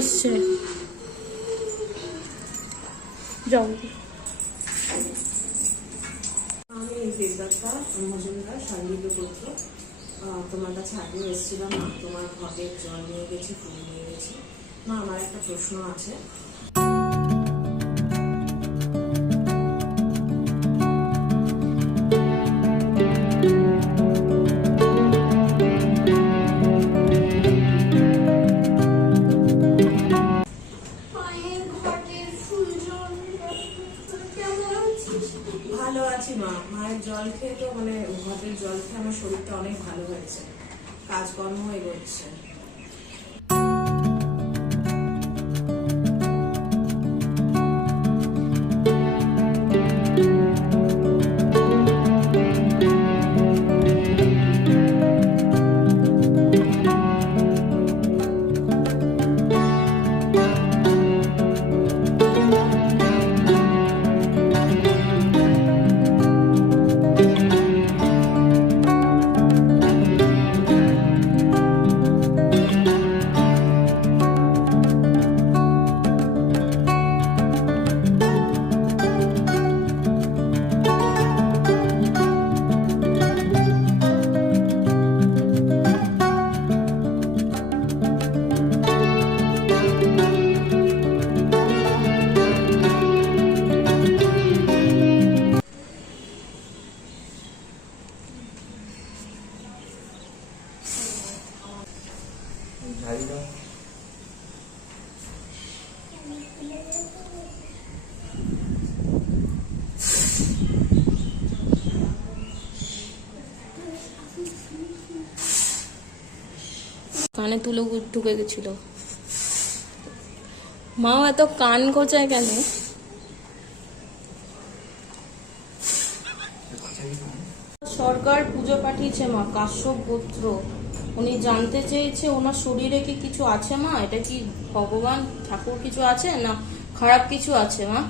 এসছে। যাও। আমি দেবদত্তা মজুমদার, শান্ডিল্য গোত্র। তোমার কাছে আগেও এসেছিলাম, তোমার ঘটের জল নিয়ে গেছি, ফুল নিয়ে গেছি। মা, আমার একটা প্রশ্ন আছে। ভালো আছি মা। মায়ের জল খেয়ে তো ঘটের জল খেয়ে আমার শরীরটা অনেক ভালো হয়েছে, কাজকর্ম এগোচ্ছে। কানে তুলো ঢুকে গেছিল। মাও এত কান গোচায় কেন? সরকার পুজো পাঠিয়েছে মা, কাশ্যপ গোত্র। উনি জানতে চেয়েছে ওনার শরীরে কি কিছু আছে মা? এটা কি ভগবান ঠাকুর কিছু আছে না খারাপ কিছু আছে মা?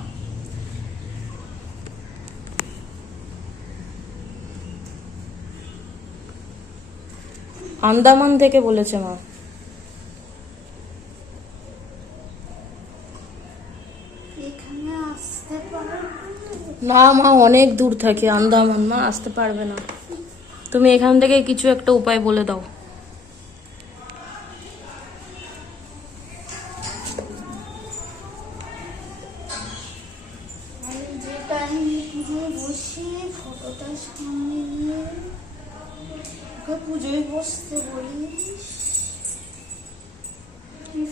আন্দামান থেকে বলেছে মা। না মা, অনেক দূর থাকে আন্দামান, মা আসতে পারবে না। তুমি এখান থেকে কিছু একটা উপায় বলে দাও। পুজোয় বসতে বলিস,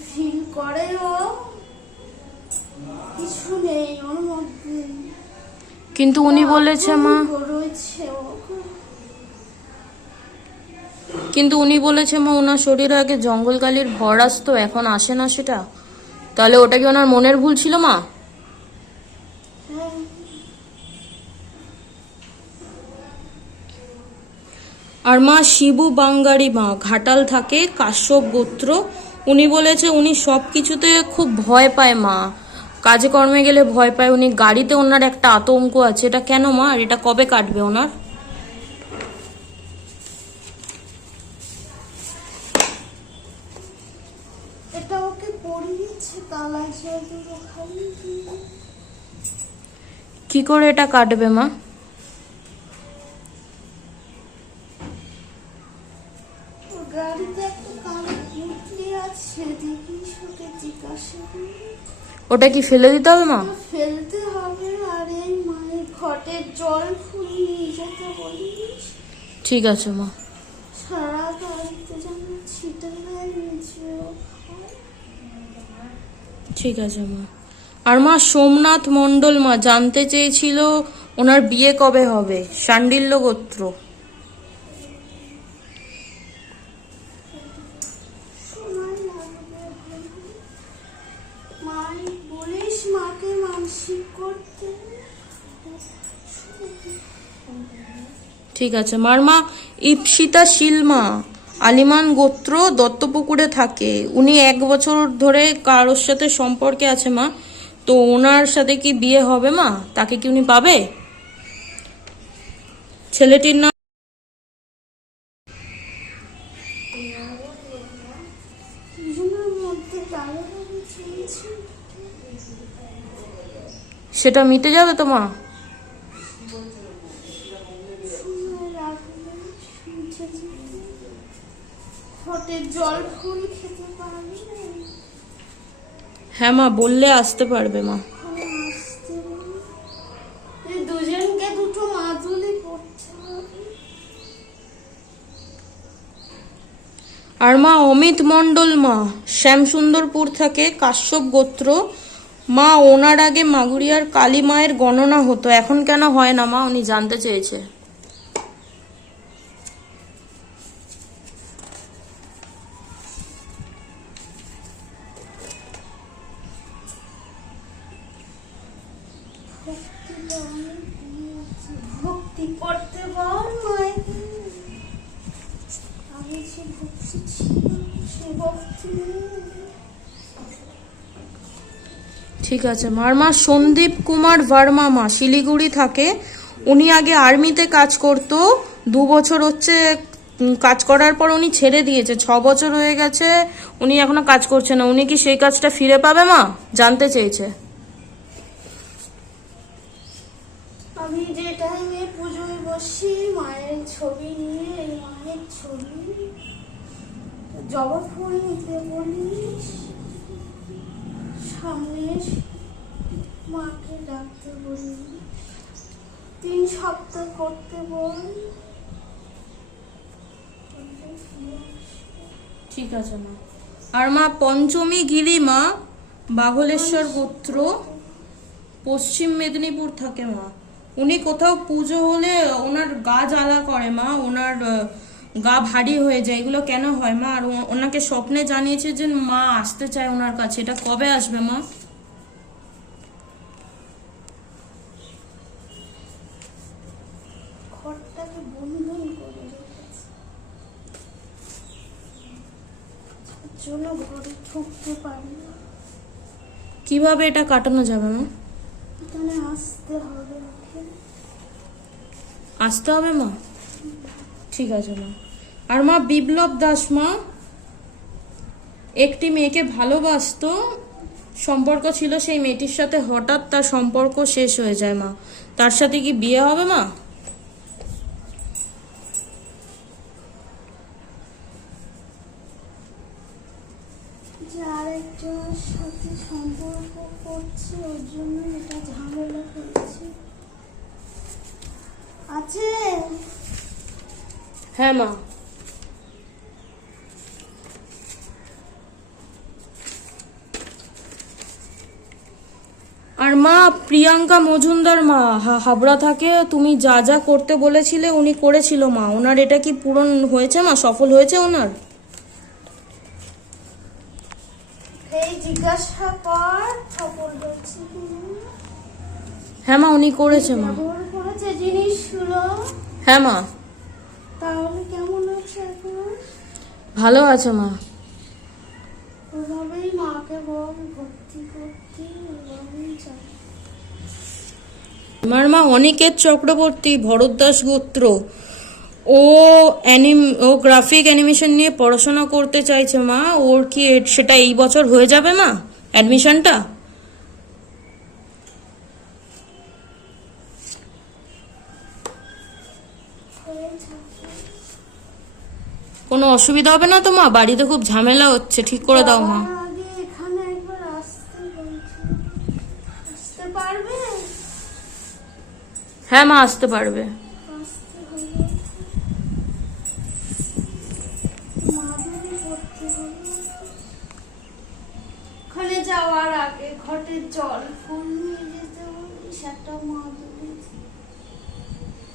ফিল করে ও কিছু নেই ওর মধ্যে, কিন্তু উনি বলেছে মা, ওনার শরীরে আগে জঙ্গলকালির ভর আসতো, এখন আসে না সেটা। তাহলে ওটা কি ওনার মনের ভুল ছিল মা? আর মা, শিবু বাঙ্গারি মা, ঘাটাল থাকে, কাশ্যপ গোত্র। উনি বলেছে উনি সব কিছুতে খুব ভয় পায় মা, কাজে কর্মে গেলে ভয় পায় উনি, গাড়িতে ওনার একটা আতঙ্ক আছে। এটা কেন মা? আর এটা কবে কাটবে ওনার? এটা ওকে পড়িয়েছে কালা জাদু। কি করে এটা কাটবে মা? গাড়িতে একটা কালো পুঁটলি আছে, দেখিস ওকে জিজ্ঞাসা করি। ওটা কি ফেলে দিতে হবে মা? ফেলতে হবে, আর এই মায়ের ঘটের জল ফুল নিয়ে যেতে বলিস। ঠিক আছে মা। সারা গাড়িতে যেন ছিটে দেয়, নিচেও খায়। ঠিক আছে মা। আর মা, সোমনাথ মণ্ডল মা জানতে চেয়েছিল ওনার বিয়ে কবে হবে, শান্ডিল্য গোত্র। মাকে মানসিক করতে। ঠিক আছে মার মা, ইপসিতা শিলমা, আলিমান গোত্র, দত্তপুকুরে থাকে। উনি 1 বছর ধরে কারোর সাথে সম্পর্কে আছে মা। তো ওনার সাথে কি বিয়ে হবে মা? তাকে কি উনি পাবে? ছেলেটির নাম দুজনের মধ্যে গালাগালি চলছে। সেটা মিটে যাবে তো মা? সময় রাখলে মিটে যাবে। ঘটের জল ফুল খেতে পারবে। হ্যাঁ মা, বললে আসতে পারবে মা। আসতে বলি। এই দুজনকে দুটো মাদুলি পড়তে হবে। আর মা অমিত মণ্ডল মা, শ্যামসুন্দরপুর থাকে, কাশ্যপ গোত্র। মা ওনার আগে মাগুরিয়ার কালী মায়ের গণনা হতো, এখন কেন হয় না মা? উনি জানতে চেয়েছে। ভক্তি করতে বল মায়ের। আগে যে ভক্তি ছিল সে ভক্তি নেই। ঠিক আছে মা। আর মা সন্দীপ কুমার ভার্মা মা, শিলিগুড়ি থাকে। উনি আগে আর্মিতে কাজ করতো, 2 বছর হচ্ছে কাজ করার পর উনি ছেড়ে দিয়েছে, 6 বছর হয়ে গেছে উনি এখনো কাজ করছে না। উনি কি সেই কাজটা ফিরে পাবে মা? জানতে চেয়েছে। আমি যে টাইমে পুজোয় বসি মায়ের ছবি নিয়ে, এই মায়ের ছবি জবা ফুল নিতে বলিস, সামনে মাকে ডাকতে বলি, 3 সপ্তাহ করতে বল। ঠিক আছে মা। আর মা পঞ্চমী গিরি মা, বাঘলেশ্বর গোত্র, পশ্চিম মেদিনীপুর থাকে মা। উনি কোথাও পুজো হলে ওনার গা জ্বালা করে মা, ওনার গা ভারী হয়ে যায়। এগুলো কেন হয় মা? আর ওনাকে স্বপ্নে জানিয়েছে যে মা আসতে চায় ওনার কাছে। এটা কবে আসবে মা? ঘরটাকে বন্ধন করে রেখেছে, জন্য ঘরে ঢুকতে পারি না। কিভাবে এটা কাটানো যাবে মা? এখানে আসতে হবে ওকে। আসতে হবে মা? ঠিক আছে মা। আর মা বিপ্লব দাস মা, একটি মেয়েকে ভালোবাসতো, সম্পর্ক ছিল, সেই মেয়েটির সাথে হঠাৎ তার সম্পর্ক শেষ হয়ে যায় মা। তার সাথে কি বিয়ে হবে মা? যে আরেকজনের সাথে সম্পর্ক করছে, ওর জন্য এটা ঝামেলা করছে। আছে হ্যাঁ মা। আর মা প্রিয়াঙ্কা মজুমদার মা, হাবড়া থাকে। তুমি যা যা করতে বলেছিলে উনি করেছিল মা। ওনার এটা কি পূরণ হয়েছে মা? সফল হয়েছে ওনার? এই জিজ্ঞাসা কর সফল হয়েছে কিনা। হ্যাঁ মা, উনি করেছে মা। ব্যবহার করেছে জিনিসগুলো, হ্যাঁ মা। তাহলে কেমন আছে এখন? ভালো আছে মা। ওভাবেই মাকে বল ভর্তি করতে, ওভাবেই চাই। আমার মা অনিকেত চক্রবর্তী, ভরদ্বাস গোত্র। ও গ্রাফিক অ্যানিমেশন নিয়ে পড়াশোনা করতে চাইছে মা। ওর কি সেটা এই বছর হয়ে যাবে মা, অ্যাডমিশনটা? হয়ে থাকে। কোনো অসুবিধা হবে না তো মা? বাড়িতে খুব ঝামেলা হচ্ছে, ঠিক করে দাও মা। যাওয়ার আগে এখানে একবার আসতে বলছি। আসতে পারবে? হ্যাঁ মা, আসতে পারবে। আসতে হলে মাদুলি পড়তে হবে। ওখানে যাওয়ার আগে ঘটের জল ফুল নিয়ে যেতে বলিস, একটা মাদুলি।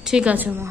ঠিক আছে মা।